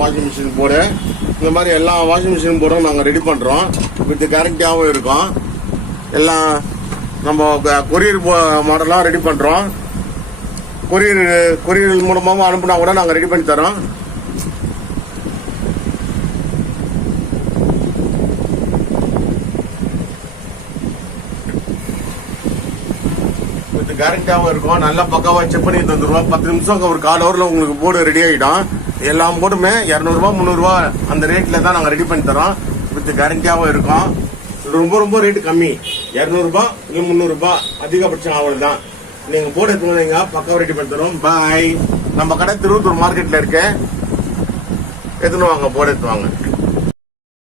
Washing machine board இந்த மாதிரி எல்லா வாஷிங் மிஷின் போர்டும் நாங்கள் ரெடி பண்ணுறோம். வித் கேரண்டியாகவும் இருக்கும். எல்லாம் நம்ம கொரியர் மாடலாக ரெடி பண்ணுறோம். கொரியர் மூலமாக அனுப்புனா கூட நாங்கள் ரெடி பண்ணி தரோம். வித் கேரண்டியாகவும் இருக்கும். நல்லா பக்காவாக செக் பண்ணி தந்துடுவோம். 10 நிமிஷம் ஒரு 1/4 ஹவரில் உங்களுக்கு போர்டு ரெடி ஆகிடும். எல்லா போர்டுமே 200 300 அந்த ரேட்டில் தான் நாங்கள் ரெடி பண்ணி தரோம். வித் கேரண்டியாகவும் இருக்கும். ரொம்ப ரேட்டு கம்மி. 200 இல்லை 300 அதிகபட்சம் அவ்வளவுதான். நீங்க போர்டு எடுத்துங்க, பக்காவா ரெடி பண்ணி தரோம். பாய். நம்ம கடை திருவத்தூர் மார்க்கெட்ல இருக்கு. எடுத்துன்னு வாங்க, போர்டு எடுத்து வாங்க.